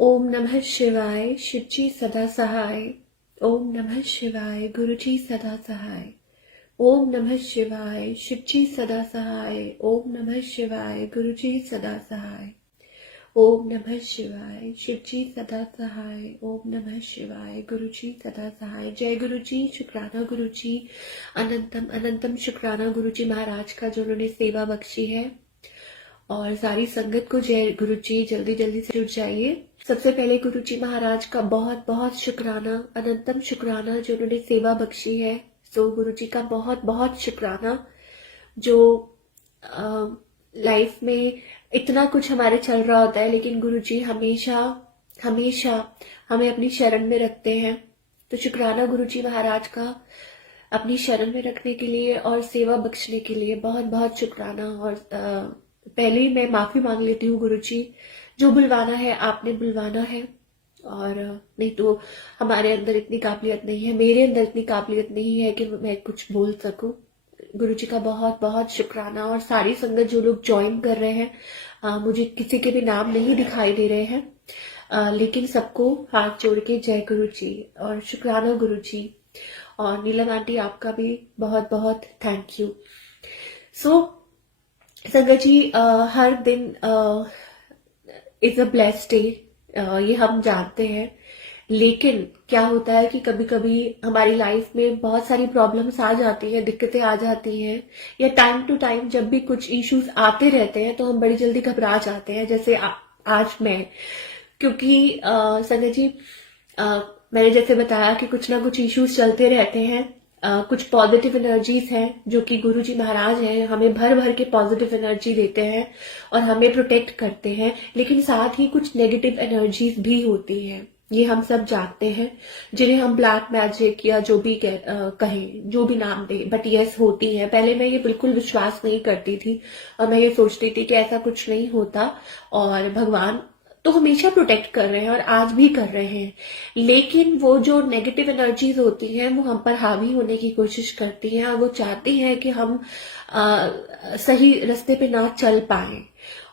ओम नमः शिवाय, शिवजी सदा सहाय। ओम नमः शिवाय, गुरुजी सदा सहाय। ओम नमः शिवाय, शिवजी सदा सहाय। ओम नमः शिवाय, गुरुजी सदा सहाय। ओम नमः शिवाय, शिवजी सदा सहाय। ओम नमः शिवाय, गुरुजी सदा सहाय। जय गुरुजी, शुक्राना गुरुजी, अनंतम अनंतम शुक्राना गुरुजी महाराज का जो उन्होंने सेवा बख्शी है। और सारी संगत को जय गुरुजी, जल्दी जल्दी से जुट जाइए। सबसे पहले गुरुजी महाराज का बहुत बहुत शुक्राना, अनंतम शुक्राना जो उन्होंने सेवा बख्शी है। सो गुरुजी का बहुत बहुत शुक्राना जो लाइफ में इतना कुछ हमारे चल रहा होता है, लेकिन गुरुजी हमेशा हमेशा हमें अपनी शरण में रखते हैं। तो शुक्राना गुरुजी महाराज का अपनी शरण में रखने के लिए और सेवा बख्शने के लिए बहुत बहुत शुक्राना। और पहले ही मैं माफी मांग लेती हूँ गुरुजी, जो बुलवाना है आपने बुलवाना है, और नहीं तो हमारे अंदर इतनी काबिलियत नहीं है, मेरे अंदर इतनी काबिलियत नहीं है कि मैं कुछ बोल सकूं। गुरुजी का बहुत बहुत शुक्राना। और सारी संगत जो लोग ज्वाइन कर रहे हैं, मुझे किसी के भी नाम नहीं दिखाई दे रहे हैं, लेकिन सबको हाथ जोड़ के जय गुरुजी और शुक्राना गुरुजी। और नीलम आंटी आपका भी बहुत बहुत थैंक यू। सो संगत जी, हर दिन इज अ ब्लेस्ड डे, ये हम जानते हैं। लेकिन क्या होता है कि कभी कभी हमारी लाइफ में बहुत सारी प्रॉब्लम्स आ जाती है, दिक्कतें आ जाती हैं, या टाइम टू टाइम जब भी कुछ इश्यूज आते रहते हैं तो हम बड़ी जल्दी घबरा जाते हैं। जैसे आज मैं, क्योंकि संगत जी, मैंने जैसे बताया कि कुछ ना कुछ इश्यूज चलते रहते हैं। कुछ पॉजिटिव एनर्जीज हैं जो कि गुरुजी महाराज हैं, हमें भर भर के पॉजिटिव एनर्जी देते हैं और हमें प्रोटेक्ट करते हैं। लेकिन साथ ही कुछ नेगेटिव एनर्जीज भी होती हैं, ये हम सब जानते हैं, जिन्हें हम ब्लैक मैजिक या जो भी कहें, जो भी नाम दे, बट यस होती है। पहले मैं ये बिल्कुल विश्वास नहीं करती थी और मैं ये सोचती थी कि ऐसा कुछ नहीं होता और भगवान तो हमेशा प्रोटेक्ट कर रहे हैं और आज भी कर रहे हैं। लेकिन वो जो नेगेटिव एनर्जीज होती हैं वो हम पर हावी होने की कोशिश करती हैं और वो चाहती हैं कि हम सही रास्ते पे ना चल पाए,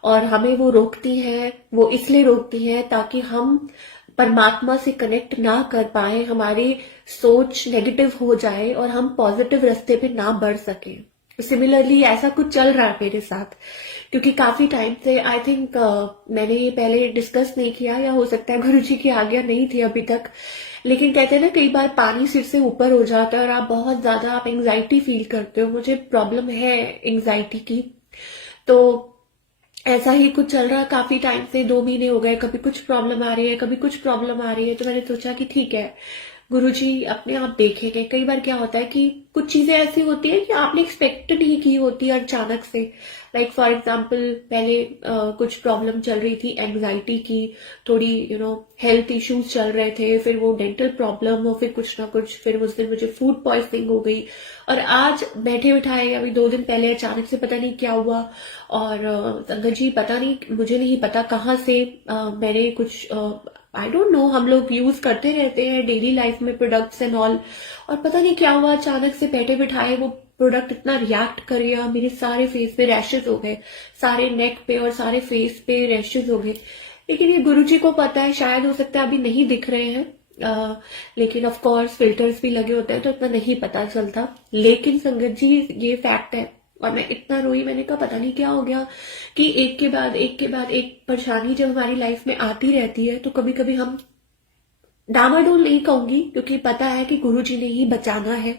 और हमें वो रोकती हैं। वो इसलिए रोकती हैं ताकि हम परमात्मा से कनेक्ट ना कर पाए, हमारी सोच नेगेटिव हो जाए और हम पॉजिटिव रास्ते पे ना बढ़ सकें। सिमिलरली ऐसा कुछ चल रहा है मेरे साथ, क्योंकि काफी टाइम से आई थिंक मैंने ये पहले डिस्कस नहीं किया, या हो सकता है गुरुजी की आज्ञा नहीं थी अभी तक। लेकिन कहते हैं ना, कई बार पानी सिर से ऊपर हो जाता है और आप बहुत ज्यादा आप एंग्जाइटी फील करते हो। मुझे प्रॉब्लम है एंग्जाइटी की, तो ऐसा ही कुछ चल रहा काफी टाइम से, 2 महीने हो गए, कभी कुछ प्रॉब्लम आ रही है, कभी कुछ प्रॉब्लम आ रही है। तो मैंने सोचा कि ठीक है, गुरुजी अपने आप देखेंगे। कई बार क्या होता है कि कुछ चीजें ऐसी होती है कि आपने एक्सपेक्ट नहीं की होती है अचानक से। लाइक फॉर एग्जाम्पल, पहले कुछ प्रॉब्लम चल रही थी एंग्जाइटी की, थोड़ी हेल्थ इश्यूज चल रहे थे, फिर वो डेंटल प्रॉब्लम, और फिर कुछ ना कुछ, फिर उस दिन मुझे फूड पॉइजनिंग हो गई। और आज बैठे बिठाए अभी 2 दिन पहले अचानक से पता नहीं क्या हुआ। और संगत जी, पता नहीं, मुझे नहीं पता कहाँ से मैंने कुछ आई डोंट नो, हम लोग यूज करते रहते हैं डेली लाइफ में प्रोडक्ट्स एंड ऑल, और पता नहीं क्या हुआ, अचानक से बैठे बिठाए वो प्रोडक्ट इतना रिएक्ट कर गया, मेरे सारे फेस पे रैशेज हो गए, सारे नेक पे और सारे फेस पे रैशेज हो गए। लेकिन ये गुरुजी को पता है, शायद हो सकता है अभी नहीं दिख रहे हैं, लेकिन ऑफ कोर्स फिल्टर्स भी लगे होते हैं तो इतना नहीं पता चलता। लेकिन संगत जी, ये फैक्ट है। और मैं इतना रोई, मैंने कहा पता नहीं क्या हो गया कि एक के बाद एक के बाद एक परेशानी जब हमारी लाइफ में आती रहती है तो कभी कभी हम, डामाडोल नहीं कहूंगी क्योंकि पता है कि गुरुजी ने ही बचाना है,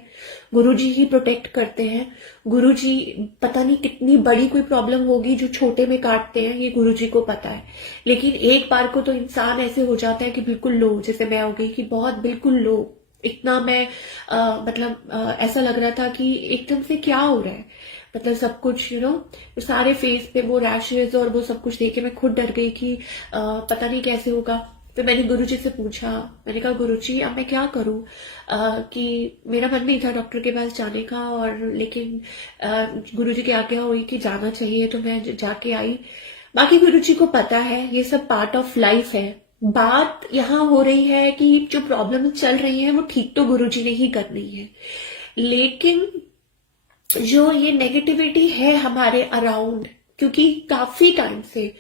गुरुजी ही प्रोटेक्ट करते हैं। गुरुजी, पता नहीं कितनी बड़ी कोई प्रॉब्लम होगी जो छोटे में काटते हैं, ये गुरुजी को पता है। लेकिन एक बार को तो इंसान ऐसे हो जाता है कि बिल्कुल लो, जैसे मैं हो गई कि बहुत बिल्कुल लो, इतना मैं ऐसा लग रहा था कि एकदम से क्या हो रहा है, मतलब सब कुछ सारे फेस पे वो रैशेज और वो सब कुछ देख के मैं खुद डर गई कि पता नहीं कैसे होगा। फिर मैंने गुरुजी से पूछा, मैंने कहा गुरुजी अब मैं क्या करूं, कि मेरा मन नहीं था डॉक्टर के पास जाने का, और लेकिन गुरुजी की आज्ञा हुई कि जाना चाहिए तो मैं जाके आई। बाकी गुरुजी को पता है, ये सब पार्ट ऑफ लाइफ है। बात यहाँ हो रही है कि जो प्रॉब्लम चल रही है वो ठीक तो गुरुजी ने ही करनी है, लेकिन जो ये नेगेटिविटी है हमारे अराउंड, क्योंकि काफी टाइम से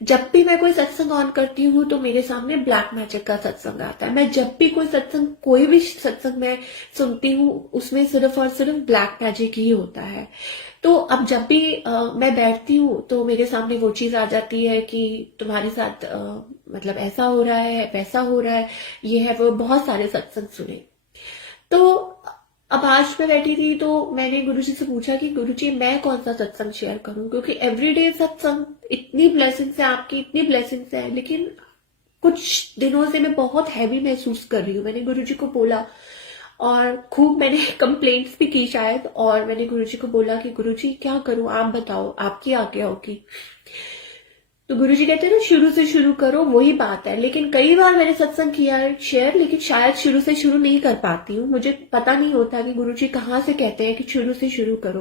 जब भी मैं कोई सत्संग ऑन करती हूँ तो मेरे सामने ब्लैक मैजिक का सत्संग आता है। मैं जब भी कोई भी सत्संग मैं सुनती हूँ उसमें सिर्फ और सिर्फ ब्लैक मैजिक ही होता है। तो अब जब भी मैं बैठती हूँ तो मेरे सामने वो चीज आ जाती है कि तुम्हारे साथ मतलब ऐसा हो रहा है, वैसा हो रहा है, ये है वो, बहुत सारे सत्संग सुने। तो अब आज मैं बैठी थी तो मैंने गुरुजी से पूछा कि गुरुजी मैं कौन सा सत्संग शेयर करूं, क्योंकि एवरीडे सत्संग, इतनी ब्लेसिंग्स है आपकी, इतनी ब्लेसिंग्स है, लेकिन कुछ दिनों से मैं बहुत हैवी महसूस कर रही हूँ। मैंने गुरुजी को बोला और खूब मैंने कंप्लेंट्स भी की शायद, और मैंने गुरुजी को बोला कि गुरुजी क्या करूं, आप बताओ, आपकी आज्ञा होगी। तो गुरुजी कहते हैं ना, शुरू से शुरू करो, वही बात है। लेकिन कई बार मैंने सत्संग किया है शेयर, लेकिन शायद शुरू से शुरू नहीं कर पाती हूँ। मुझे पता नहीं होता कि गुरुजी कहाँ से कहते हैं कि शुरू से शुरू करो।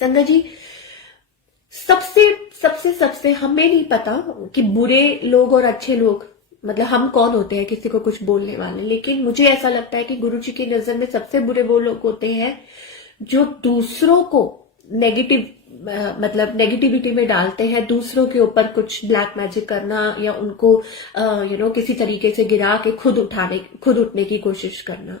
संगत जी, सबसे सबसे सबसे हमें नहीं पता कि बुरे लोग और अच्छे लोग, मतलब हम कौन होते हैं किसी को कुछ बोलने वाले, लेकिन मुझे ऐसा लगता है कि गुरुजी की नजर में सबसे बुरे वो लोग होते हैं जो दूसरों को नेगेटिव मतलब नेगेटिविटी में डालते हैं, दूसरों के ऊपर कुछ ब्लैक मैजिक करना या उनको किसी तरीके से गिरा के खुद उठने की कोशिश करना।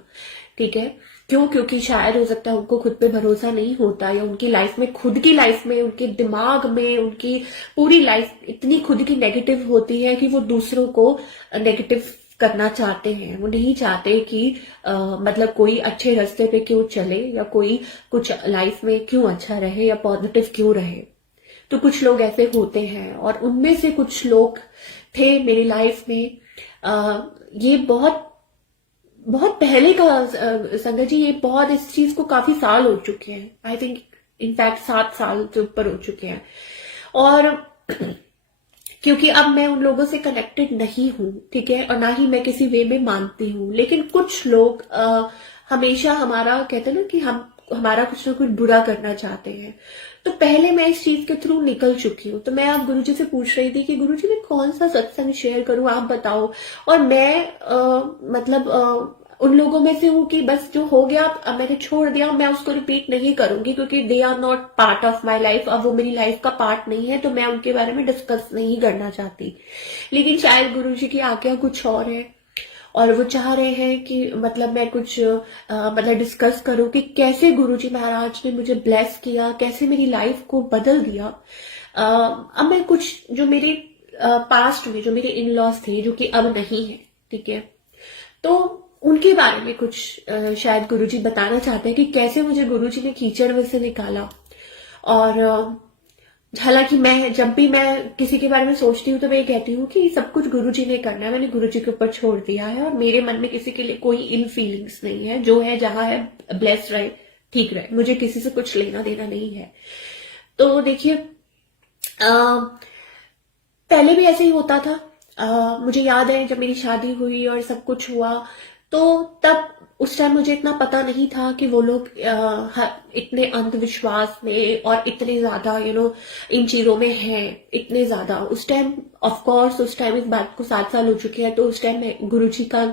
ठीक है, क्यों? क्योंकि शायद हो सकता है उनको खुद पे भरोसा नहीं होता, या उनकी लाइफ में, खुद की लाइफ में, उनके दिमाग में, उनकी पूरी लाइफ इतनी खुद की नेगेटिव होती है कि वो दूसरों को नेगेटिव करना चाहते हैं। वो नहीं चाहते कि मतलब कोई अच्छे रास्ते पे क्यों चले, या कोई कुछ लाइफ में क्यों अच्छा रहे, या पॉजिटिव क्यों रहे। तो कुछ लोग ऐसे होते हैं, और उनमें से कुछ लोग थे मेरी लाइफ में। ये बहुत बहुत पहले का संगत जी, ये बहुत, इस चीज को काफी साल हो चुके हैं। आई थिंक इनफैक्ट 7 साल से ऊपर हो चुके हैं। और क्योंकि अब मैं उन लोगों से कनेक्टेड नहीं हूं, ठीक है, और ना ही मैं किसी वे में मानती हूं, लेकिन कुछ लोग हमेशा हमारा, कहते हैं ना कि हमारा कुछ ना कुछ बुरा करना चाहते हैं। तो पहले मैं इस चीज के थ्रू निकल चुकी हूँ। तो मैं आप गुरुजी से पूछ रही थी कि गुरुजी मैं कौन सा सत्संग शेयर करूं, आप बताओ। और मैं उन लोगों में से हूँ कि बस जो हो गया मैंने छोड़ दिया, मैं उसको रिपीट नहीं करूंगी, क्योंकि they are not part of my life. अब वो मेरी लाइफ का पार्ट नहीं है, तो मैं उनके बारे में डिस्कस नहीं करना चाहती। लेकिन शायद गुरुजी की आज्ञा कुछ और है, और वो चाह रहे हैं कि मतलब मैं कुछ मतलब डिस्कस करूं कि कैसे गुरुजी महाराज ने मुझे ब्लेस किया, कैसे मेरी लाइफ को बदल दिया। अब मैं कुछ जो मेरे पास्ट में जो मेरे इन लॉज थे, जो कि अब नहीं है, ठीक है, तो उनके बारे में कुछ शायद गुरुजी बताना चाहते हैं कि कैसे मुझे गुरुजी ने कीचड़ में से निकाला। और हालांकि जब भी मैं किसी के बारे में सोचती हूँ तो मैं ये कहती हूँ कि सब कुछ गुरुजी ने करना है, मैंने गुरुजी के ऊपर छोड़ दिया है, और मेरे मन में किसी के लिए कोई इल फीलिंग्स नहीं है। जो है जहां है ब्लेस्ड रहे, ठीक रहे, मुझे किसी से कुछ लेना देना नहीं है। तो देखिए, पहले भी ऐसे ही होता था। मुझे याद है जब मेरी शादी हुई और सब कुछ हुआ, तो तब उस टाइम मुझे इतना पता नहीं था कि वो लोग इतने अंधविश्वास में और इतने ज्यादा इन चीजों में हैं, इतने ज्यादा। उस टाइम ऑफ कोर्स, उस टाइम इस बात को 7 साल हो चुके हैं, तो उस टाइम मैं गुरुजी का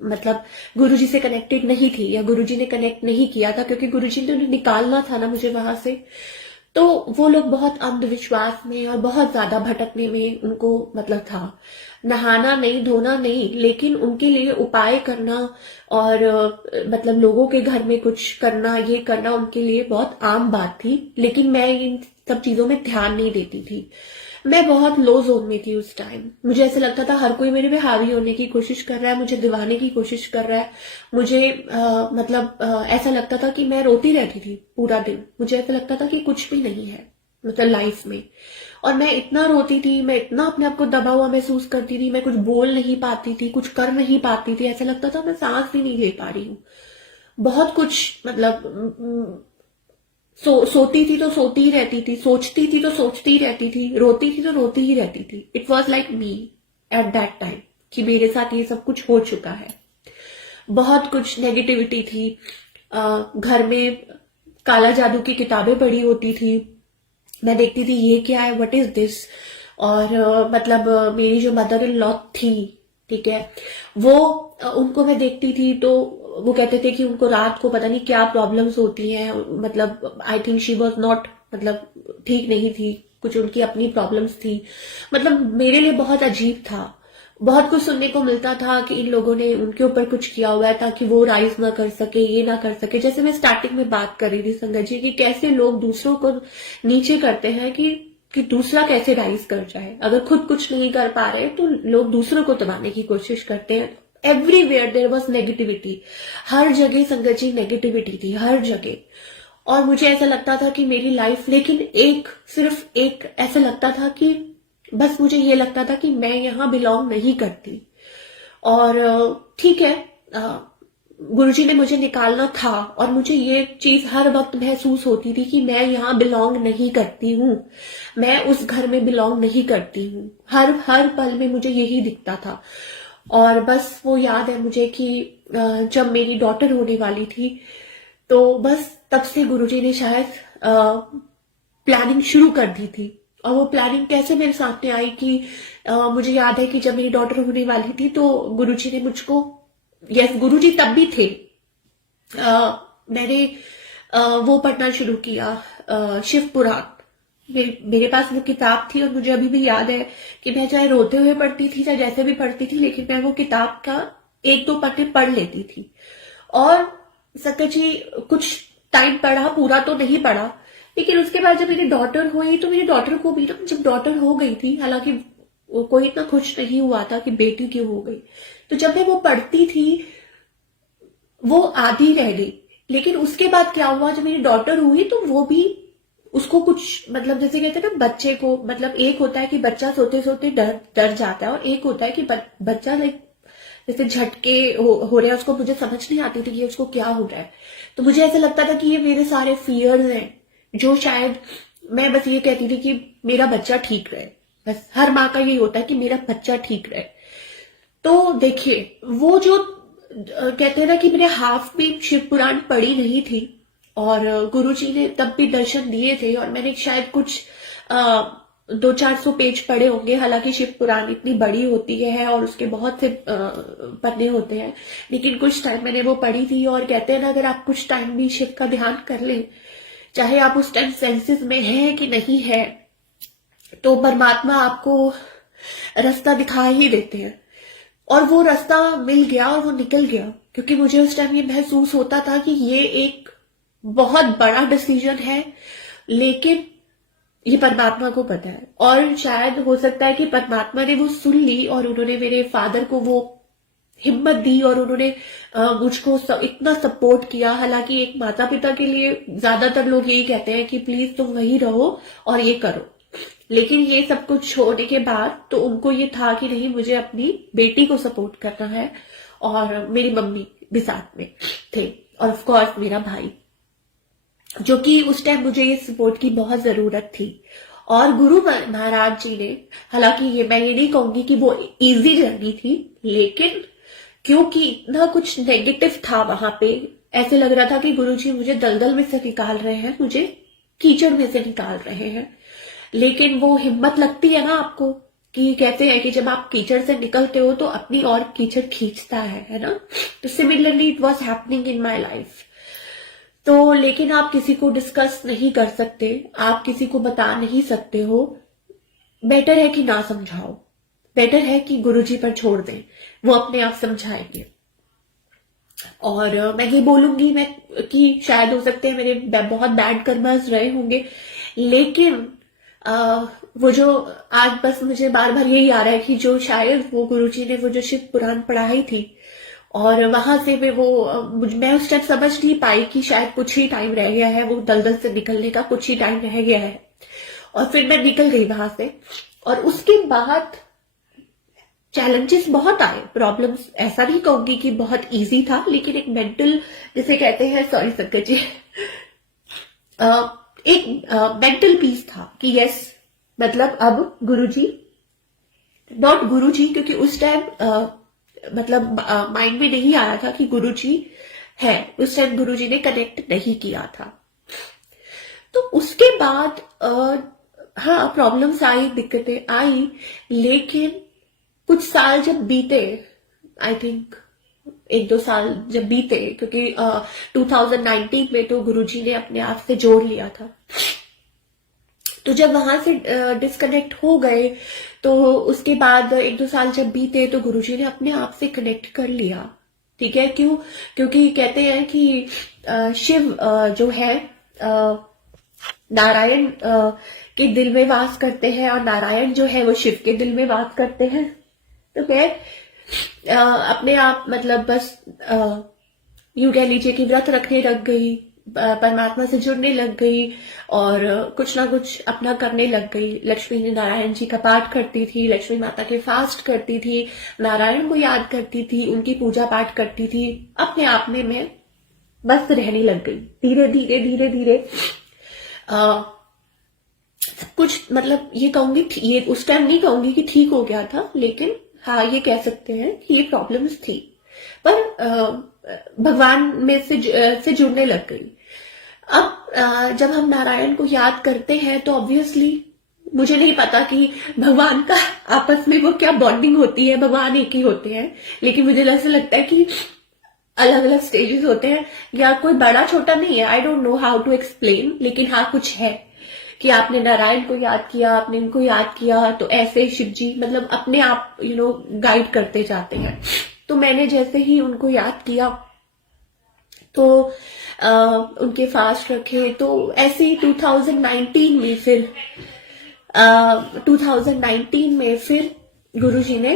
मतलब गुरुजी से कनेक्टेड नहीं थी, या गुरुजी ने कनेक्ट नहीं किया था, क्योंकि गुरुजी ने निकालना था ना मुझे वहां से। तो वो लोग बहुत अंधविश्वास में और बहुत ज्यादा भटकने में उनको मतलब था। नहाना नहीं, धोना नहीं, लेकिन उनके लिए उपाय करना और मतलब लोगों के घर में कुछ करना, ये करना उनके लिए बहुत आम बात थी। लेकिन मैं इन सब चीजों में ध्यान नहीं देती थी। मैं बहुत लो जोन में थी उस टाइम। मुझे ऐसा लगता था हर कोई मेरे पे हावी होने की कोशिश कर रहा है, मुझे दिवाने की कोशिश कर रहा है। मुझे ऐसा लगता था कि मैं रोती रहती थी पूरा दिन। मुझे ऐसा लगता था कि कुछ भी नहीं है मतलब लाइफ में। और मैं इतना रोती थी, मैं इतना अपने आप को दबा हुआ महसूस करती थी, मैं कुछ बोल नहीं पाती थी, कुछ कर नहीं पाती थी। ऐसा लगता था मैं सांस भी नहीं ले पा रही हूँ। बहुत कुछ मतलब सोती थी तो सोती ही रहती थी, सोचती थी तो सोचती ही रहती थी, रोती थी तो रोती ही रहती थी। It was like me at that time कि मेरे साथ ये सब कुछ हो चुका है। बहुत कुछ नेगेटिविटी थी। घर में काला जादू की किताबें पढ़ी होती थी, मैं देखती थी ये क्या है, व्हाट इज दिस। और मेरी जो मदर इन लॉ थी, ठीक है, वो उनको मैं देखती थी तो वो कहते थे कि उनको रात को पता नहीं क्या प्रॉब्लम्स होती हैं। मतलब I think she was not, मतलब ठीक नहीं थी कुछ उनकी अपनी प्रॉब्लम्स थी। मतलब मेरे लिए बहुत अजीब था। बहुत कुछ सुनने को मिलता था कि इन लोगों ने उनके ऊपर कुछ किया हुआ है ताकि वो राइज ना कर सके, ये ना कर सके। जैसे मैं स्टार्टिंग में बात कर रही थी संगत जी कि कैसे लोग दूसरों को नीचे करते हैं कि दूसरा कैसे राइज कर जाए। अगर खुद कुछ नहीं कर पा रहे तो लोग दूसरों को दबाने की कोशिश करते हैं। एवरीवेयर देयर वॉज नेगेटिविटी, हर जगह संगत जी नेगेटिविटी थी, हर जगह। और मुझे ऐसा लगता था कि मेरी लाइफ, लेकिन सिर्फ एक ऐसा लगता था कि बस मुझे ये लगता था कि मैं यहाँ बिलोंग नहीं करती। और ठीक है, गुरुजी ने मुझे निकालना था और मुझे ये चीज हर वक्त महसूस होती थी कि मैं यहाँ बिलोंग नहीं करती हूँ, मैं उस घर में बिलोंग नहीं करती हूँ। हर हर पल में मुझे यही दिखता था। और बस वो याद है मुझे कि जब मेरी डॉटर होने वाली थी तो बस तब से गुरुजी ने शायद प्लानिंग शुरू कर दी थी। और वो प्लानिंग कैसे मेरे सामने आई कि मुझे याद है कि जब मेरी डॉटर होने वाली थी तो गुरुजी ने मुझको, यस गुरुजी तब भी थे, मैंने वो पढ़ना शुरू किया, शिव पुराण। मेरे पास वो किताब थी और मुझे अभी भी याद है कि मैं चाहे रोते हुए पढ़ती थी चाहे जैसे भी पढ़ती थी, लेकिन मैं वो किताब का एक दो पन्ने पढ़ लेती थी। और सत्य जी कुछ टाइम पढ़ा, पूरा तो नहीं पढ़ा, लेकिन उसके बाद जब मेरी डॉटर हुई तो मेरी डॉटर को भी ना, जब डॉटर हो गई थी, हालांकि कोई इतना खुश नहीं हुआ था कि बेटी क्यों हो गई, तो जब मैं वो पढ़ती थी वो आधी रह गई। लेकिन उसके बाद क्या हुआ, जब मेरी डॉटर हुई तो वो भी, उसको कुछ मतलब जैसे कहते हैं ना बच्चे को, मतलब एक होता है कि बच्चा सोते सोते डर जाता है और एक होता है कि बच्चा लाइक जैसे झटके हो रहे हैं, उसको मुझे समझ नहीं आती थी कि उसको क्या हो रहा है। तो मुझे ऐसा लगता था कि ये मेरे सारे फियर्स हैं जो शायद मैं बस ये कहती थी कि मेरा बच्चा ठीक रहे। बस हर माँ का यही होता है कि मेरा बच्चा ठीक रहे। तो देखिए वो जो कहते हैं ना कि मैंने हाफ भी शिव पुराण पढ़ी नहीं थी और गुरुजी ने तब भी दर्शन दिए थे और मैंने शायद कुछ 200-400 पेज पढ़े होंगे। हालांकि शिव पुराण इतनी बड़ी होती है और उसके बहुत से पन्ने होते हैं, लेकिन कुछ टाइम मैंने वो पढ़ी थी। और कहते हैं ना अगर आप कुछ टाइम भी शिव का ध्यान कर लें, चाहे आप उस टाइम सेंसेस में हैं कि नहीं है, तो परमात्मा आपको रास्ता दिखा ही देते हैं। और वो रास्ता मिल गया और वो निकल गया, क्योंकि मुझे उस टाइम ये महसूस होता था कि ये एक बहुत बड़ा डिसीजन है, लेकिन ये परमात्मा को पता है। और शायद हो सकता है कि परमात्मा ने वो सुन ली और उन्होंने मेरे फादर को वो हिम्मत दी और उन्होंने मुझको इतना सपोर्ट किया। हालांकि एक माता पिता के लिए ज्यादातर लोग यही कहते हैं कि प्लीज तुम वही रहो और ये करो, लेकिन ये सब कुछ छोड़ने के बाद तो उनको ये था कि नहीं, मुझे अपनी बेटी को सपोर्ट करना है। और मेरी मम्मी भी साथ में थे और ऑफ कोर्स मेरा भाई, जो कि उस टाइम मुझे ये सपोर्ट की बहुत जरूरत थी। और गुरु महाराज जी ने, हालांकि ये मैं ये नहीं कहूंगी कि वो इजी जर्नी थी, लेकिन क्योंकि इतना कुछ नेगेटिव था वहां पे, ऐसे लग रहा था कि गुरुजी मुझे दलदल में से निकाल रहे हैं, मुझे कीचड़ में से निकाल रहे हैं। लेकिन वो हिम्मत लगती है ना आपको, कि कहते हैं कि जब आप कीचड़ से निकलते हो तो अपनी और कीचड़ खींचता है ना। तो similarly it was happening in my life. तो लेकिन आप किसी को डिस्कस नहीं कर सकते, आप किसी को बता नहीं सकते हो। बेटर है कि ना समझाओ, बेटर है कि गुरुजी पर छोड़ दें, वो अपने आप समझाएंगे। और मैं ये बोलूंगी मैं कि शायद हो सकते हैं मेरे बहुत बैड कर्मस रहे होंगे, लेकिन वो जो आज बस मुझे बार बार यही आ रहा है कि जो शायद वो गुरुजी ने वो जो शिव पुराण पढ़ाई थी और वहां से भी वो मैं उस टाइम समझ नहीं पाई कि शायद कुछ ही टाइम रह गया है, वो दलदल से निकलने का कुछ ही टाइम रह गया है। और फिर मैं निकल गई वहां से। और उसके बाद चैलेंजेस बहुत आए, प्रॉब्लम्स, ऐसा नहीं कहूंगी कि बहुत इजी था, लेकिन एक मेंटल, जिसे कहते हैं, सॉरी संकट जी, एक मेंटल पीस था कि यस, मतलब अब गुरुजी, नॉट गुरुजी, क्योंकि उस टाइम मतलब माइंड में नहीं आया था कि गुरुजी है, उस टाइम गुरुजी ने कनेक्ट नहीं किया था। तो उसके बाद हाँ प्रॉब्लम्स आई, दिक्कतें आई, लेकिन कुछ साल जब बीते, आई थिंक 1-2 साल जब बीते, क्योंकि 2019 में तो गुरुजी ने अपने आप से जोड़ लिया था, तो जब वहां से डिस्कनेक्ट हो गए तो उसके बाद 1-2 साल जब बीते तो गुरुजी ने अपने आप से कनेक्ट कर लिया। ठीक है, क्यों? क्योंकि कहते हैं कि शिव जो है नारायण के दिल में वास करते हैं और नारायण जो है वो शिव के दिल में वास करते हैं। तो मैं अपने आप मतलब बस यूं कह लीजिए कि व्रत रखने लग गई, परमात्मा से जुड़ने लग गई और कुछ ना कुछ अपना करने लग गई। लक्ष्मी नारायण जी का पाठ करती थी, लक्ष्मी माता के फास्ट करती थी, नारायण को याद करती थी, उनकी पूजा पाठ करती थी। अपने आप में मैं बस रहने लग गई। धीरे धीरे धीरे धीरे सब कुछ मतलब ये कहूंगी, ये उस टाइम नहीं कहूंगी कि ठीक हो गया था, लेकिन हाँ ये कह सकते हैं कि ये प्रॉब्लम्स थी, पर भगवान में से जुड़ने लग गई। अब जब हम नारायण को याद करते हैं तो ऑब्वियसली मुझे नहीं पता कि भगवान का आपस में वो क्या बॉन्डिंग होती है, भगवान एक ही होते हैं, लेकिन मुझे ऐसा लगता है कि अलग अलग स्टेजेस होते हैं, या कोई बड़ा छोटा नहीं है। I don't know how to explain, लेकिन हाँ कुछ है कि आपने नारायण को याद किया, आपने इनको याद किया तो ऐसे शिव जी मतलब अपने आप गाइड करते जाते हैं। तो मैंने जैसे ही उनको याद किया तो उनके फास्ट रखे, तो ऐसे ही 2019 में फिर गुरुजी ने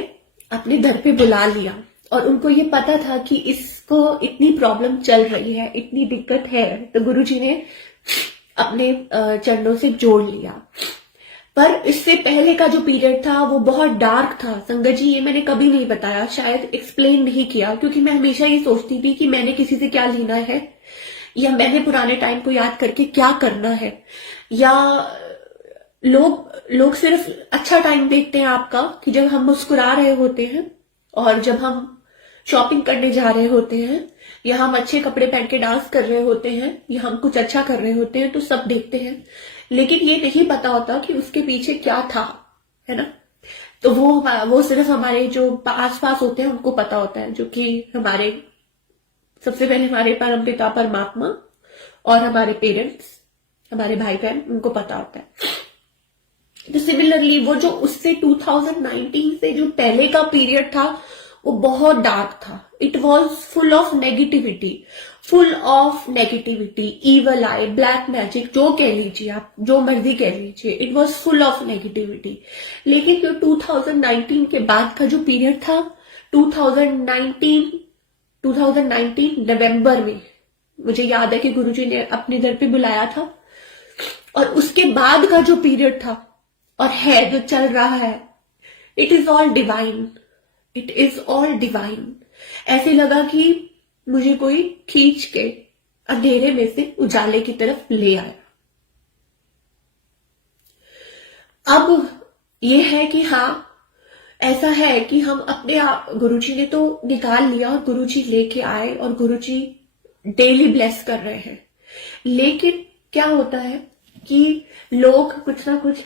अपने घर पे बुला लिया और उनको ये पता था कि इसको इतनी प्रॉब्लम चल रही है, इतनी दिक्कत है, तो गुरुजी ने अपने चरणों से जोड़ लिया। पर इससे पहले का जो पीरियड था वो बहुत डार्क था संगत जी, ये मैंने कभी नहीं बताया, शायद एक्सप्लेन नहीं किया, क्योंकि मैं हमेशा ये सोचती थी कि मैंने किसी से क्या लेना है, या मैंने पुराने टाइम को याद करके क्या करना है, या लोग सिर्फ अच्छा टाइम देखते हैं आपका कि जब हम मुस्कुरा रहे होते हैं और जब हम शॉपिंग करने जा रहे होते हैं, या हम अच्छे कपड़े पहन के डांस कर रहे होते हैं, या हम कुछ अच्छा कर रहे होते हैं, तो सब देखते हैं, लेकिन ये नहीं पता होता कि उसके पीछे क्या था, है ना। तो वो सिर्फ हमारे जो आस पास होते हैं उनको पता होता है, जो कि हमारे सबसे पहले हमारे परम पिता परमात्मा और हमारे पेरेंट्स, हमारे भाई बहन, उनको पता होता है। तो सिमिलरली वो जो उससे 2019 से जो पहले का पीरियड था वो बहुत डार्क था। It was full of negativity, evil I, black magic, जो कह लीजिए आप, जो मर्जी कह लीजिए, it was full of negativity. लेकिन जो 2019 के बाद का जो पीरियड था, 2019 नवंबर में मुझे याद है कि गुरुजी ने अपने घर पे बुलाया था, और उसके बाद का जो पीरियड था और है जो चल रहा है, it is all divine, it is all divine. ऐसे लगा कि मुझे कोई खींच के अंधेरे में से उजाले की तरफ ले आया। अब ये है कि हाँ ऐसा है कि हम अपने आप, गुरुजी ने तो निकाल लिया और गुरुजी लेके आए और गुरुजी डेली ब्लेस कर रहे हैं, लेकिन क्या होता है कि लोग कुछ ना कुछ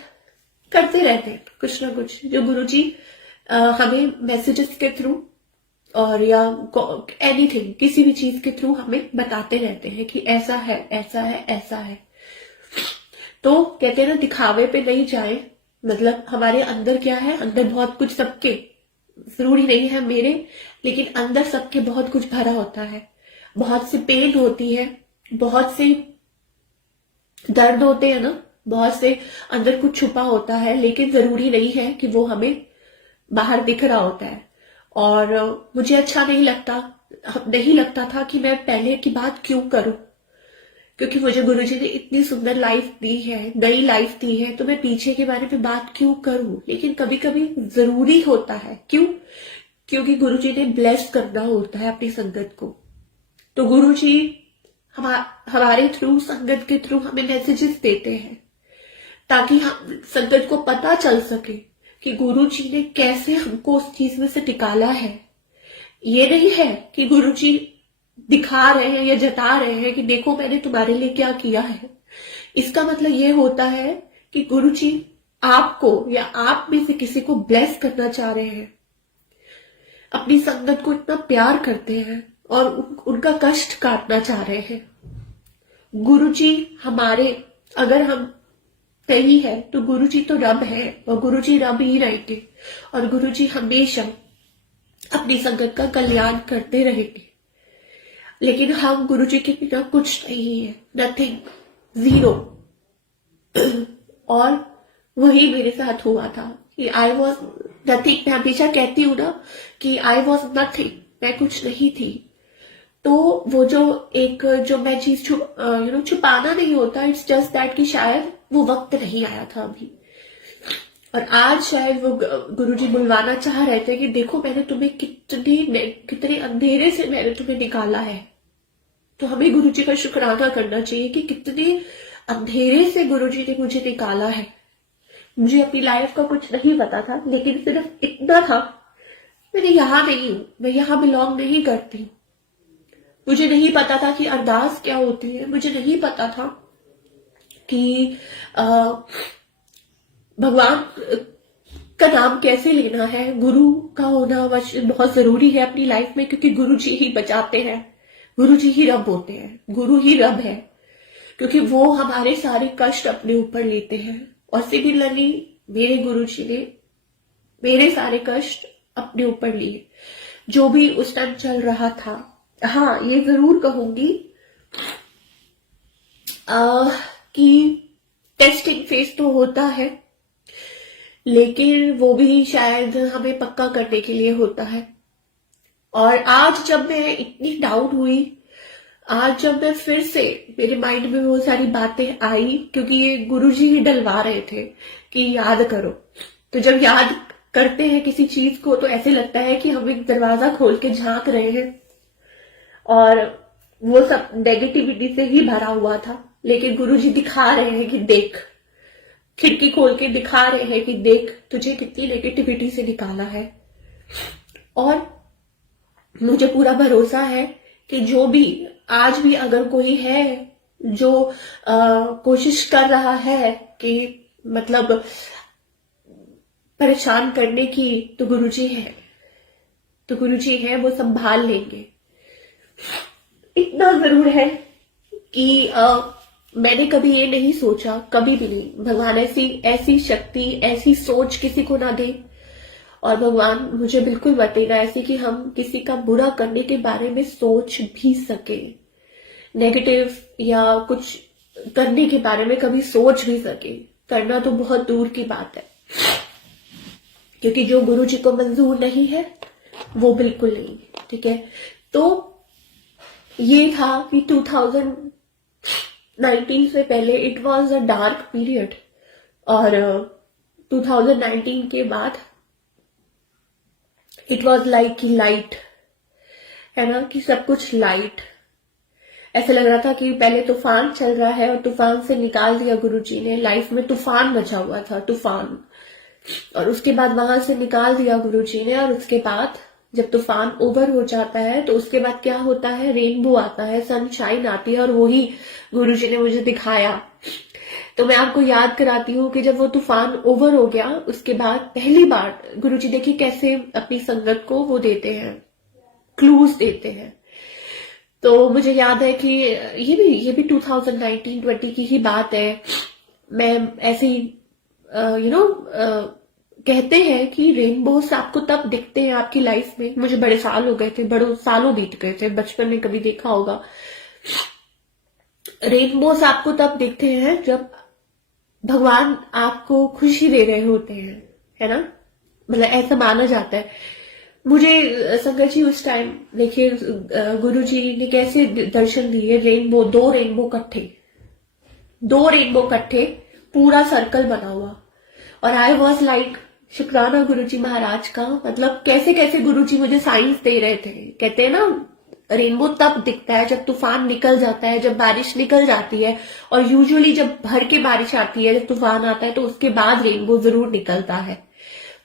करते रहते हैं, कुछ ना कुछ जो गुरुजी हमें मैसेजेस के थ्रू और या एनीथिंग, किसी भी चीज के थ्रू हमें बताते रहते हैं कि ऐसा है, ऐसा है, ऐसा है। तो कहते हैं ना, दिखावे पे नहीं जाए, मतलब हमारे अंदर क्या है, अंदर बहुत कुछ, सबके जरूरी नहीं है मेरे, लेकिन अंदर सबके बहुत कुछ भरा होता है, बहुत सी पेन होती है, बहुत से दर्द होते हैं ना, बहुत से अंदर कुछ छुपा होता है, लेकिन जरूरी नहीं है कि वो हमें बाहर दिख रहा होता है। और मुझे अच्छा नहीं लगता था कि मैं पहले की बात क्यों करूं, क्योंकि मुझे गुरुजी ने इतनी सुंदर लाइफ दी है, नई लाइफ दी है, तो मैं पीछे के बारे में बात क्यों करूं। लेकिन कभी कभी जरूरी होता है, क्यों? क्योंकि गुरुजी ने ब्लेस करना होता है अपनी संगत को। तो गुरुजी हमारे थ्रू, संगत के थ्रू हमें मैसेजेस देते हैं, ताकि हम संगत को पता चल सके कि गुरुजी ने कैसे हमको उस चीज में से निकाला है। ये नहीं है कि गुरुजी दिखा रहे हैं या जता रहे हैं कि देखो मैंने तुम्हारे लिए क्या किया है। इसका मतलब ये होता है कि गुरुजी आपको या आप में से किसी को ब्लेस करना चाह रहे हैं, अपनी संगत को इतना प्यार करते हैं और उनका कष्ट काटना चाह रहे हैं। गुरुजी हमारे, अगर हम नहीं है तो गुरुजी तो रब है और गुरुजी रब ही रहेंगे और गुरुजी हमेशा अपनी संगत का कल्याण करते रहेंगे। लेकिन हम गुरुजी के बिना कुछ नहीं है, नथिंग, जीरो। और वही मेरे साथ हुआ था कि आई वॉज नथिंग। मैं हमेशा कहती हूँ ना कि आई वॉज नथिंग, मैं कुछ नहीं थी। तो वो जो मैं चीज छुपाना नहीं होता, इट्स जस्ट दैट कि शायद वो वक्त नहीं आया था अभी। और आज शायद वो गुरुजी बुलवाना चाह रहे थे कि देखो मैंने तुम्हें कितने अंधेरे से मैंने तुम्हें निकाला है। तो हमें गुरुजी का शुक्राना करना चाहिए कि कितने अंधेरे से गुरुजी ने मुझे निकाला है। मुझे अपनी लाइफ का कुछ नहीं पता था, लेकिन सिर्फ इतना था, मैं यहाँ नहीं हूं, मैं यहाँ बिलोंग नहीं करती। मुझे नहीं पता था कि अरदास क्या होती है, मुझे नहीं पता था कि भगवान का नाम कैसे लेना है। गुरु का होना बहुत जरूरी है अपनी लाइफ में, क्योंकि गुरु जी ही बचाते हैं, गुरु जी ही रब होते हैं, गुरु ही रब है, क्योंकि वो हमारे सारे कष्ट अपने ऊपर लेते हैं। और सिमिलरली मेरे गुरु जी ने मेरे सारे कष्ट अपने ऊपर लिए, जो भी उस टाइम चल रहा था। हाँ, ये जरूर कहूंगी कि टेस्टिंग फेज तो होता है, लेकिन वो भी शायद हमें पक्का करने के लिए होता है। और आज जब मैं इतनी डाउन हुई, आज जब मैं फिर से मेरे माइंड में वो सारी बातें आई, क्योंकि ये गुरुजी ही डलवा रहे थे कि याद करो। तो जब याद करते हैं किसी चीज को तो ऐसे लगता है कि हम एक दरवाजा खोल के झांक रहे हैं और वो सब नेगेटिविटी से ही भरा हुआ था। लेकिन गुरुजी दिखा रहे हैं कि देख, खिड़की खोल के दिखा रहे हैं कि देख तुझे कितनी नेगेटिविटी से निकाला है। और मुझे पूरा भरोसा है कि जो भी आज भी अगर कोई है जो कोशिश कर रहा है कि मतलब परेशान करने की, तो गुरुजी है, तो गुरुजी है, वो संभाल लेंगे। इतना जरूर है कि मैंने कभी ये नहीं सोचा, कभी भी नहीं, भगवान ऐसी शक्ति, ऐसी सोच किसी को ना दे। और भगवान मुझे बिल्कुल बते ना ऐसी कि हम किसी का बुरा करने के बारे में सोच भी सके, नेगेटिव या कुछ करने के बारे में कभी सोच भी सके। करना तो बहुत दूर की बात है, क्योंकि जो गुरु जी को मंजूर नहीं है वो बिल्कुल नहीं। ठीक है, तो ये था कि 2019 से पहले it was a dark period, और 2019 के बाद इट वॉज लाइक कि लाइट है ना, कि सब कुछ लाइट। ऐसा लग रहा था कि पहले तूफान चल रहा है और तूफान से निकाल दिया गुरुजी ने। लाइफ में तूफान मचा हुआ था, तूफान, और उसके बाद वहां से निकाल दिया गुरुजी ने। और उसके बाद जब तूफान ओवर हो जाता है तो उसके बाद क्या होता है, रेनबो आता है, सनशाइन आती है, और वही गुरुजी ने मुझे दिखाया। तो मैं आपको याद कराती हूँ कि जब वो तूफान ओवर हो गया, उसके बाद पहली बार गुरुजी देखिए कैसे अपनी संगत को वो देते हैं, क्लूज देते हैं। तो मुझे याद है कि ये भी 2019-20 की ही बात है। मैं ऐसे ही कहते हैं कि रेनबोस आपको तब दिखते हैं आपकी लाइफ में। मुझे बड़े साल हो गए थे, बड़े सालों बीत गए थे, बचपन में कभी देखा होगा। रेनबोस आपको तब दिखते हैं जब भगवान आपको खुशी दे रहे होते हैं, है ना, मतलब ऐसा माना जाता है। मुझे संगत जी उस टाइम देखिए गुरु जी ने कैसे दर्शन दिए, रेनबो, दो रेनबो कट्ठे, पूरा सर्कल बना हुआ। और आई वॉज लाइक शुक्राना गुरुजी महाराज का, मतलब कैसे कैसे गुरुजी मुझे साइंस दे रहे थे। कहते हैं ना रेनबो तब दिखता है जब तूफान निकल जाता है, जब बारिश निकल जाती है। और यूजुअली जब भर के बारिश आती है, जब तूफान आता है, तो उसके बाद रेनबो जरूर निकलता है।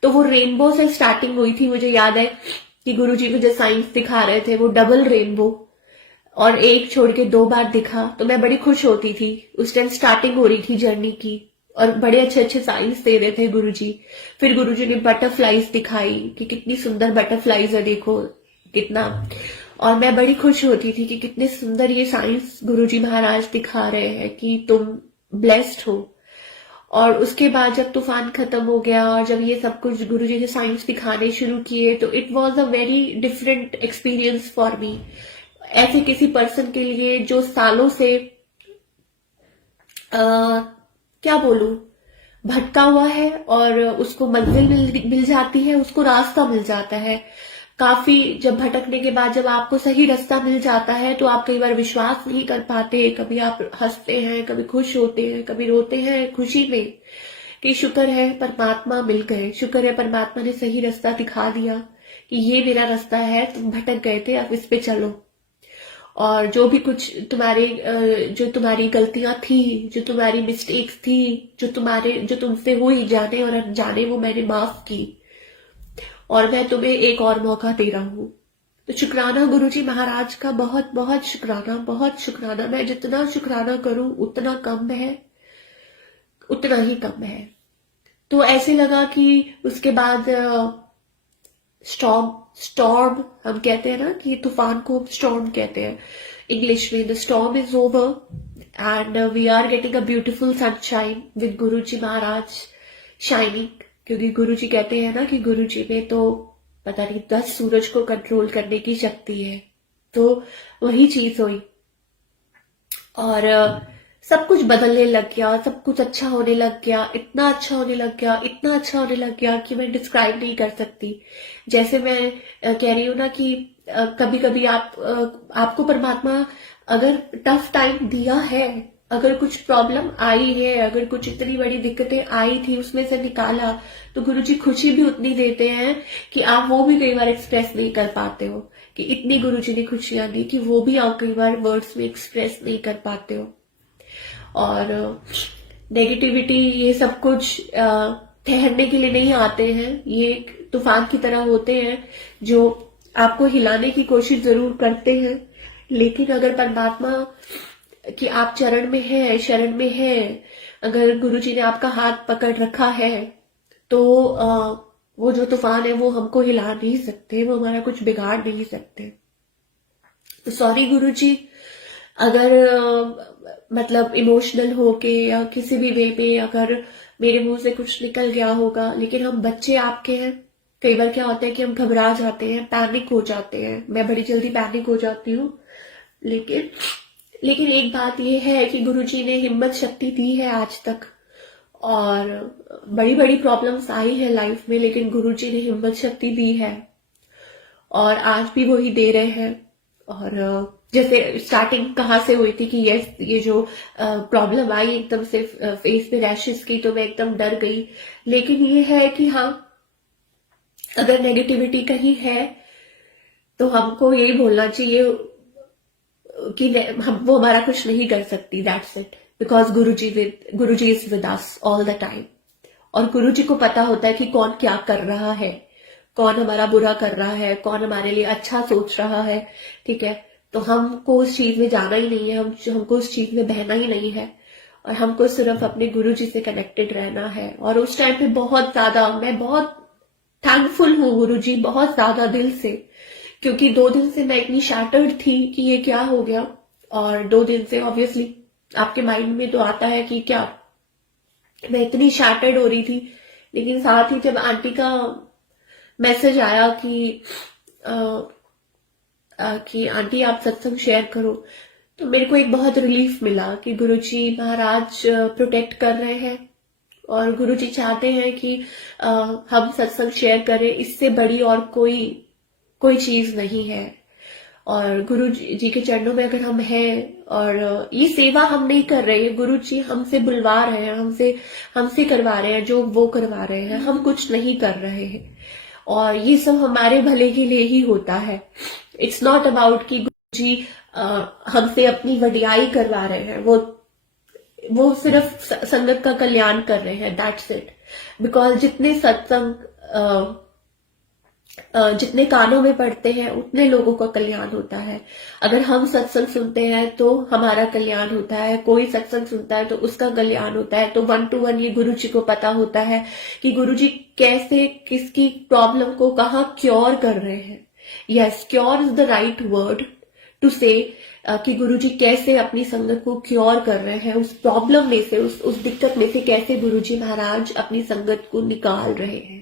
तो वो रेनबो से स्टार्टिंग हुई थी। मुझे याद है कि गुरुजी मुझे साइंस दिखा रहे थे, वो डबल रेनबो, और एक छोड़ के 2 बार दिखा। तो मैं बड़ी खुश होती थी। उस टाइम स्टार्टिंग हो रही थी जर्नी की, और बड़े अच्छे अच्छे साइंस दे रहे थे गुरुजी। फिर गुरुजी ने बटरफ्लाईज दिखाई कि कितनी सुंदर बटरफ्लाईज है, देखो कितना। और मैं बड़ी खुश होती थी कि कितने सुंदर ये साइंस गुरुजी महाराज दिखा रहे हैं कि तुम ब्लेस्ड हो। और उसके बाद जब तूफान खत्म हो गया और जब ये सब कुछ गुरुजी ने साइंस दिखाने शुरू किए तो it was a very different experience for me. ऐसे किसी पर्सन के लिए जो सालों से क्या बोलूं, भटका हुआ है और उसको मंजिल मिल जाती है, उसको रास्ता मिल जाता है। काफी जब भटकने के बाद जब आपको सही रास्ता मिल जाता है तो आप कई बार विश्वास नहीं कर पाते, कभी आप हंसते हैं, कभी खुश होते हैं, कभी रोते हैं खुशी में कि शुक्र है परमात्मा मिल गए, शुक्र है परमात्मा ने सही रास्ता दिखा दिया कि ये मेरा रास्ता है, तुम भटक गए थे, अब इस पे चलो। और जो भी कुछ जो तुम्हारी गलतियां थी, जो तुम्हारी मिस्टेक्स थी, जो तुमसे हुई जाने और अनजाने, वो मैंने माफ की और मैं तुम्हें एक और मौका दे रहा हूं। तो शुक्राना गुरुजी महाराज का, बहुत बहुत शुक्राना, बहुत शुक्राना। मैं जितना शुक्राना करूं उतना कम है, उतना ही कम है। तो ऐसे लगा कि उसके बाद स्टॉर्म स्टॉर्म हम कहते हैं ना कि तूफान को स्टॉर्म कहते हैं इंग्लिश में। The storm is over and we are getting a beautiful sunshine with Guruji Maharaj shining. क्योंकि गुरुजी कहते हैं ना कि गुरुजी में तो पता नहीं 10 सूरज को कंट्रोल करने की शक्ति है। तो वही चीज हुई और सब कुछ बदलने लग गया, सब कुछ अच्छा होने लग गया, इतना अच्छा होने लग गया, इतना अच्छा होने लग गया कि मैं डिस्क्राइब नहीं कर सकती। जैसे मैं कह रही हूँ ना कि कभी कभी आपको परमात्मा अगर टफ टाइम दिया है, अगर कुछ प्रॉब्लम आई है, अगर कुछ इतनी बड़ी दिक्कतें आई थी उसमें से निकाला, तो गुरुजी खुशी भी उतनी देते हैं कि आप वो भी कई बार एक्सप्रेस नहीं कर पाते हो, कि इतनी गुरुजी ने खुशियां दी कि वो भी आप कई बार वर्ड्स में एक्सप्रेस नहीं कर पाते हो। और नेगेटिविटी ये सब कुछ ठहरने के लिए नहीं आते हैं, ये एक तूफान की तरह होते हैं जो आपको हिलाने की कोशिश जरूर करते हैं। लेकिन अगर परमात्मा कि आप चरण में है, शरण में है, अगर गुरुजी ने आपका हाथ पकड़ रखा है तो वो जो तूफान है वो हमको हिला नहीं सकते, वो हमारा कुछ बिगाड़ नहीं सकते। तो सॉरी गुरुजी अगर मतलब इमोशनल होके या किसी भी वे में अगर मेरे मुंह से कुछ निकल गया होगा, लेकिन हम बच्चे आपके हैं। कई बार क्या होता है कि हम घबरा जाते हैं, पैनिक हो जाते हैं, मैं बड़ी जल्दी पैनिक हो जाती हूँ। लेकिन एक बात यह है कि गुरुजी ने हिम्मत शक्ति दी है आज तक, और बड़ी बड़ी प्रॉब्लम्स आई है लाइफ में, लेकिन गुरुजी ने हिम्मत शक्ति दी है और आज भी वही दे रहे हैं। और जैसे स्टार्टिंग कहाँ से हुई थी कि ये जो प्रॉब्लम आई एकदम से फेस पे रैशेस की, तो मैं एकदम डर गई। लेकिन ये है कि हाँ, अगर नेगेटिविटी कहीं है तो हमको यही बोलना चाहिए कि वो हमारा कुछ नहीं कर सकती, that's it, because Guruji is with us all the time. और गुरुजी को पता होता है कि कौन क्या कर रहा है, कौन हमारा बुरा कर रहा है, कौन हमारे लिए अच्छा सोच रहा है, ठीक है। तो हमको उस चीज में जाना ही नहीं है, हमको उस चीज में बहना ही नहीं है, और हमको सिर्फ अपने गुरुजी से कनेक्टेड रहना है। और उस टाइम पे बहुत ज्यादा मैं बहुत थैंकफुल हूँ गुरुजी, बहुत ज्यादा दिल से, क्योंकि 2 दिन से मैं इतनी शैटर्ड थी कि ये क्या हो गया। और 2 दिन से ऑब्वियसली आपके माइंड में तो आता है कि क्या मैं इतनी शैटर्ड हो रही थी। लेकिन साथ ही जब आंटी का मैसेज आया कि आंटी आप सत्संग शेयर करो, तो मेरे को एक बहुत रिलीफ मिला कि गुरुजी महाराज प्रोटेक्ट कर रहे हैं और गुरुजी चाहते हैं कि हम सत्संग शेयर करें, इससे बड़ी और कोई चीज नहीं है। और गुरु जी के चरणों में अगर हम हैं और ये सेवा हम नहीं कर रहे हैं, गुरु जी हमसे बुलवा रहे हैं, हमसे करवा रहे हैं, जो वो करवा रहे हैं, हम कुछ नहीं कर रहे हैं। और ये सब हमारे भले के लिए ही होता है। इट्स नॉट अबाउट कि गुरु जी हमसे अपनी वडियाई करवा रहे हैं, वो सिर्फ संगत का कल्याण कर रहे हैं, दैट्स इट। बिकॉज जितने सत्संग जितने कानों में पढ़ते हैं उतने लोगों का कल्याण होता है। अगर हम सत्संग सुनते हैं तो हमारा कल्याण होता है, कोई सत्संग सुनता है तो उसका कल्याण होता है। तो 1 to 1 ये गुरु जी को पता होता है कि गुरु जी कैसे किसकी प्रॉब्लम को कहाँ क्योर कर रहे हैं। Yes, cure is the right word to say कि गुरुजी कैसे अपनी संगत को क्योर कर रहे हैं, उस प्रॉब्लम में से, उस दिक्कत में से कैसे गुरुजी महाराज अपनी संगत को निकाल रहे हैं।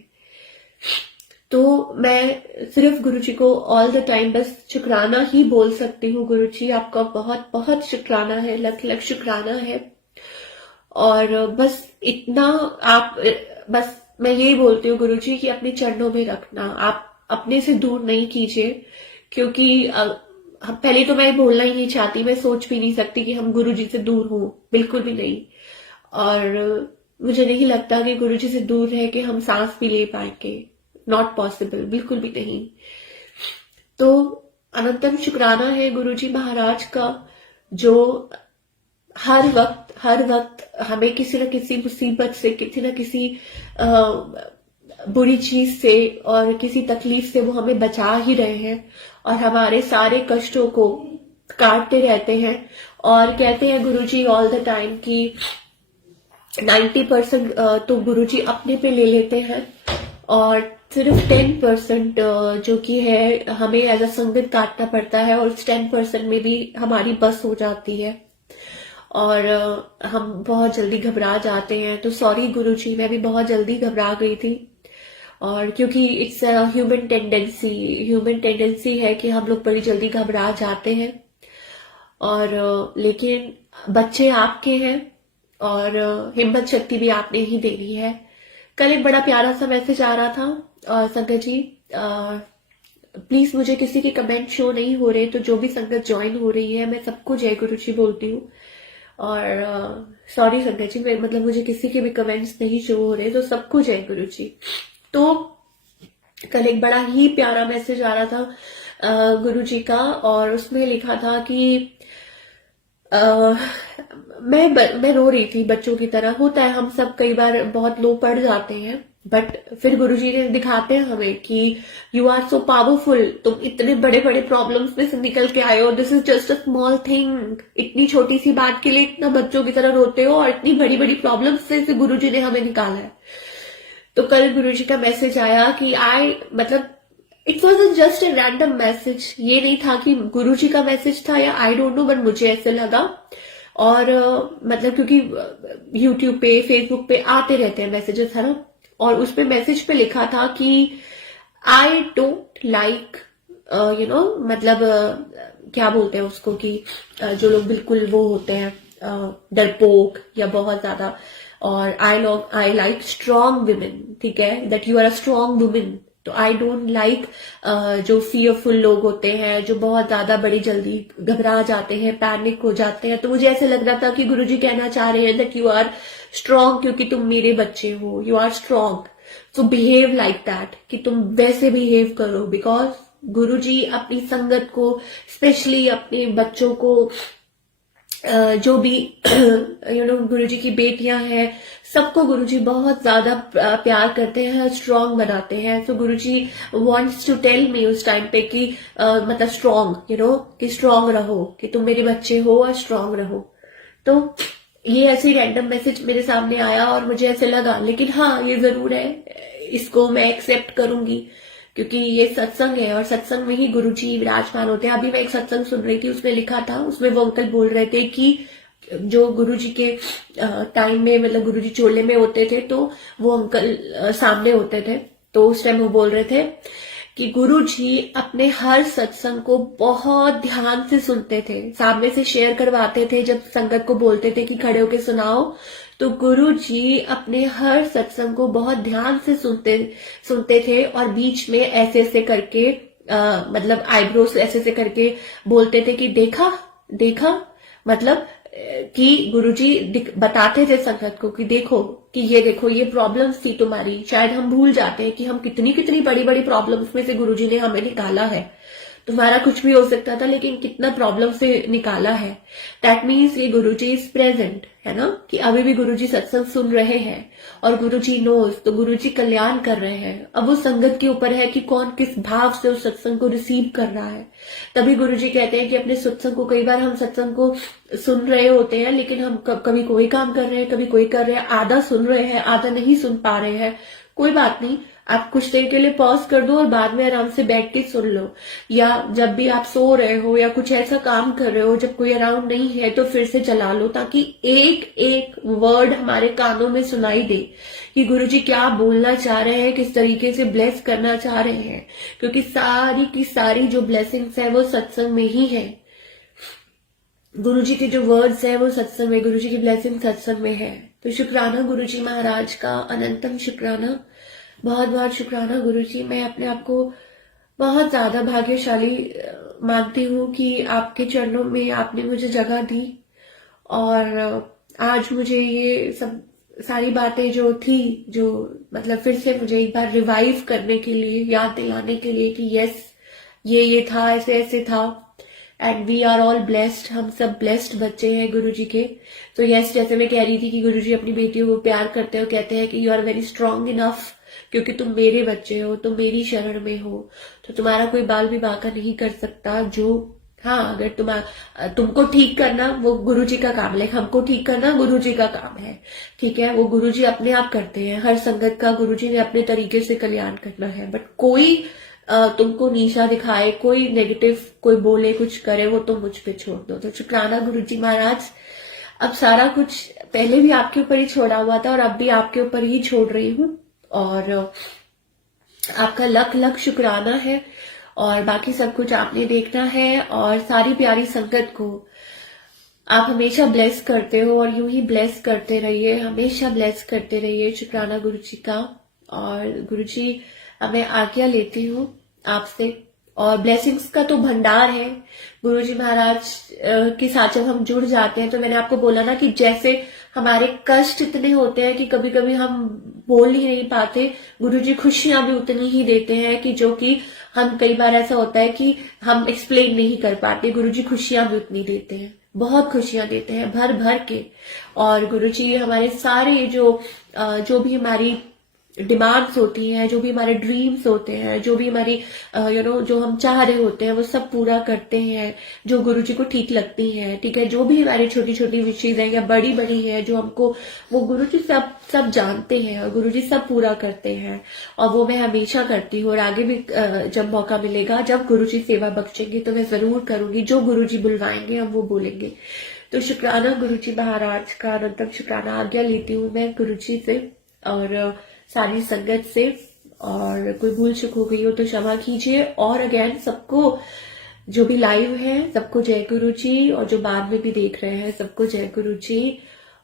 तो मैं सिर्फ गुरुजी को ऑल द टाइम बस शुक्राना ही बोल सकती हूँ। गुरुजी आपका बहुत बहुत शुक्राना है, लख लख शुक्राना है। और बस इतना आप, बस मैं यही बोलती हूँ गुरुजी कि अपने चरणों में रखना, आप अपने से दूर नहीं कीजिए, क्योंकि पहले तो मैं बोलना ही नहीं चाहती, मैं सोच भी नहीं सकती कि हम गुरुजी से दूर हों, बिल्कुल भी नहीं। और मुझे नहीं लगता कि गुरुजी से दूर रह के हम सांस भी ले पाएंगे, नॉट पॉसिबल, बिल्कुल भी नहीं। तो अनंतम शुक्राना है गुरुजी महाराज का, जो हर वक्त हमें किसी न किसी मुसीबत से, किसी न किसी बुरी चीज से और किसी तकलीफ से वो हमें बचा ही रहे हैं, और हमारे सारे कष्टों को काटते रहते हैं। और कहते हैं गुरुजी ऑल द टाइम कि 90% तो गुरुजी अपने पे ले लेते हैं, और सिर्फ 10% जो कि है हमें एज अ संगत काटना पड़ता है, और उस 10% में भी हमारी बस हो जाती है और हम बहुत जल्दी घबरा जाते हैं। तो सॉरी गुरुजी, मैं भी बहुत जल्दी घबरा गई थी, और क्योंकि इट्स ह्यूमन टेंडेंसी है कि हम लोग बड़ी जल्दी घबरा जाते हैं। और लेकिन बच्चे आपके हैं, और हिम्मत शक्ति भी आपने ही देनी है। कल एक बड़ा प्यारा सा मैसेज आ रहा था, संगत जी प्लीज, मुझे किसी के कमेंट शो नहीं हो रहे, तो जो भी संगत ज्वाइन हो रही है मैं सबको जय गुरुजी बोलती हूँ। और सॉरी संगत जी, मतलब मुझे किसी के भी कमेंट्स नहीं शो हो रहे, तो सबको जय गुरुजी। तो कल एक बड़ा ही प्यारा मैसेज आ रहा था गुरुजी का, और उसमें लिखा था कि मैं रो रही थी बच्चों की तरह। होता है, हम सब कई बार बहुत लो पड़ जाते हैं, बट फिर गुरुजी ने दिखाते हैं हमें कि यू आर सो पावरफुल, तुम इतने बड़े बड़े प्रॉब्लम्स में से निकल के आए हो, this is just a small thing. इतनी छोटी सी बात के लिए इतना बच्चों की तरह रोते हो, और इतनी बड़ी बड़ी प्रॉब्लम्स से गुरुजी ने हमें निकाला है। तो कल गुरुजी का मैसेज आया कि मतलब it was just a random message, ये नहीं था कि गुरुजी का मैसेज था या आई डोंट नो, बट मुझे ऐसे लगा। और मतलब क्योंकि यूट्यूब पे, फेसबुक पे आते रहते हैं मैसेजेस, है ना, और उस पे मैसेज पे लिखा था कि आई डोंट लाइक मतलब क्या बोलते हैं उसको, कि जो लोग बिल्कुल वो होते हैं डरपोक या बहुत ज्यादा, और आई लाइक स्ट्रॉन्ग वुमेन, ठीक है, that you are a strong women. तो आई डोंट लाइक जो फियरफुल लोग होते हैं, जो बहुत ज्यादा बड़ी जल्दी घबरा जाते हैं, पैनिक हो जाते हैं। तो मुझे ऐसे लग रहा था कि गुरुजी कहना चाह रहे हैं दैट यू आर स्ट्रॉन्ग, क्योंकि तुम मेरे बच्चे हो, you are strong, so behave like that, कि तुम वैसे बिहेव करो। बिकॉज गुरुजी अपनी संगत को, स्पेशली अपने बच्चों को, जो भी गुरुजी की बेटियां हैं, सबको गुरुजी बहुत ज्यादा प्यार करते हैं, स्ट्रांग बनाते हैं। तो गुरुजी वांट्स टू टेल मी उस टाइम पे कि मतलब स्ट्रांग, कि स्ट्रांग रहो, कि तुम मेरे बच्चे हो और स्ट्रांग रहो। तो ये ऐसे रैंडम मैसेज मेरे सामने आया और मुझे ऐसे लगा, लेकिन हाँ ये जरूर है, इसको मैं एक्सेप्ट करूंगी, क्योंकि ये सत्संग है और सत्संग में ही गुरुजी विराजमान होते हैं। अभी मैं एक सत्संग सुन रही थी, उसमें लिखा था, उसमें वो अंकल बोल रहे थे कि जो गुरुजी के टाइम में, मतलब गुरुजी चोले में होते थे, तो वो अंकल सामने होते थे, तो उस टाइम वो बोल रहे थे कि गुरुजी अपने हर सत्संग को बहुत ध्यान से सुनते थे, सामने से शेयर करवाते थे, जब संगत को बोलते थे कि खड़े होके सुनाओ, तो गुरुजी अपने हर सत्संग को बहुत ध्यान से सुनते थे, और बीच में ऐसे ऐसे करके मतलब आईब्रोस ऐसे ऐसे करके बोलते थे कि देखा, मतलब कि गुरुजी बताते थे संगत को कि देखो, कि ये देखो, ये प्रॉब्लम्स थी तुम्हारी। शायद हम भूल जाते हैं कि हम कितनी कितनी बड़ी बड़ी प्रॉब्लम्स में से गुरुजी ने हमें निकाला है। तुम्हारा कुछ भी हो सकता था, लेकिन कितना प्रॉब्लम से निकाला है। दैट मीन्स ये गुरुजी इज प्रेजेंट, है ना, कि अभी भी गुरुजी सत्संग सुन रहे हैं और गुरुजी नोज, तो गुरुजी कल्याण कर रहे हैं। अब वो संगत के ऊपर है कि कौन किस भाव से उस सत्संग को रिसीव कर रहा है। तभी गुरुजी कहते हैं कि अपने सत्संग को, कई बार हम सत्संग को सुन रहे होते हैं, लेकिन हम कभी कोई काम कर रहे हैं, कभी कोई कर रहे हैं, आधा सुन रहे हैं, आधा नहीं सुन पा रहे हैं, कोई बात नहीं, आप कुछ देर के लिए पॉज कर दो और बाद में आराम से बैठ के सुन लो, या जब भी आप सो रहे हो या कुछ ऐसा काम कर रहे हो जब कोई अराउंड नहीं है तो फिर से चला लो, ताकि एक एक वर्ड हमारे कानों में सुनाई दे कि गुरुजी क्या बोलना चाह रहे हैं, किस तरीके से ब्लेस करना चाह रहे हैं, क्योंकि सारी की सारी जो ब्लेसिंग्स है वो सत्संग में ही है। गुरुजी के जो वर्ड्स है वो सत्संग में, गुरुजी की ब्लेसिंग सत्संग में है। तो शुक्राना गुरुजी महाराज का, अनंतम शुक्राना, बहुत बहुत शुक्राना गुरुजी। मैं अपने आप को बहुत ज्यादा भाग्यशाली मानती हूँ कि आपके चरणों में आपने मुझे जगह दी, और आज मुझे ये सब सारी बातें जो थी, जो मतलब फिर से मुझे एक बार रिवाइव करने के लिए, याद दिलाने के लिए कि यस ये था, ऐसे ऐसे था, and we are all blessed, हम सब ब्लेस्ड बच्चे हैं गुरुजी के। तो यस, जैसे मैं कह रही थी कि गुरुजी अपनी बेटियों को प्यार करते हो, कहते हैं कि you are very strong enough, क्योंकि तुम मेरे बच्चे हो, तुम मेरी शरण में हो, तो तुम्हारा कोई बाल विवाह का नहीं कर सकता। जो हाँ, अगर तुमको ठीक करना वो गुरुजी का काम है, हमको ठीक करना गुरुजी का काम है, ठीक है, वो गुरुजी अपने आप करते हैं। हर संगत का गुरुजी ने अपने तरीके से कल्याण करना है, बट कोई तुमको नीचा दिखाए, कोई नेगेटिव कोई बोले, कुछ करे, वो तुम मुझ पे छोड़ दो। तो शुक्राना गुरुजी महाराज, अब सारा कुछ पहले भी आपके ऊपर ही छोड़ा हुआ था और अब भी आपके ऊपर ही छोड़ रही हूँ, और आपका लख लख शुक्राना है, और बाकी सब कुछ आपने देखना है। और सारी प्यारी संगत को आप हमेशा ब्लेस करते हो, और यूं ही ब्लेस करते रहिए, हमेशा ब्लेस करते रहिए। शुक्राना गुरुजी का। और गुरुजी, अब मैं आज्ञा लेती हूँ आपसे, और ब्लेसिंग्स का तो भंडार है गुरुजी महाराज के साथ। जब हम जुड़ जाते हैं तो मैंने आपको बोला ना कि जैसे हमारे कष्ट इतने होते हैं कि कभी कभी हम बोल ही नहीं पाते, गुरुजी खुशियां भी उतनी ही देते हैं कि जो कि हम, कई बार ऐसा होता है कि हम एक्सप्लेन नहीं कर पाते, गुरुजी खुशियां भी उतनी देते हैं, बहुत खुशियां देते हैं भर भर के। और गुरुजी हमारे सारे जो भी हमारी डिमांड्स होती हैं, जो भी हमारे ड्रीम्स होते हैं, जो भी हमारी जो हम चाह रहे होते हैं, वो सब पूरा करते हैं, जो गुरुजी को ठीक लगती हैं, ठीक है। जो भी हमारी छोटी छोटी विशेष है या बड़ी बड़ी है जो हमको, वो गुरुजी सब जानते हैं, और गुरुजी सब पूरा करते हैं, और वो मैं हमेशा करती हूँ, और आगे भी जब मौका मिलेगा, जब गुरुजी सेवा बख्शेंगे तो मैं जरूर करूंगी, जो गुरुजी बुलवाएंगे हम वो बोलेंगे। तो शुक्राना गुरुजी महाराज का, अनंतम शुक्राना। आज्ञा लेती हूँ मैं गुरुजी से और सारी संगत से, और कोई भूल चूक हो गई हो तो क्षमा कीजिए। और अगेन सबको, जो भी लाइव है सबको जय गुरु जी, और जो बाद में भी देख रहे हैं सबको जय गुरु जी।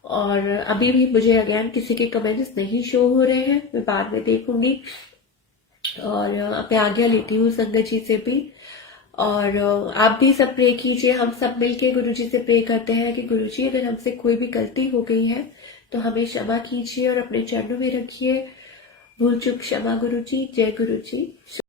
और अभी भी मुझे अगेन किसी के कमेंट्स नहीं शो हो रहे हैं, मैं बाद में देखूंगी। और मैं आज्ञा लेती हूँ संगत जी से भी, और आप भी सब प्रे कीजिए। हम सब मिलके गुरु जी से प्रे करते हैं कि गुरु जी, अगर हमसे कोई भी गलती हो गई है तो हमें क्षमा कीजिए और अपने चरणों में रखिए। भूल चूक क्षमा गुरु जी। जय गुरु जी।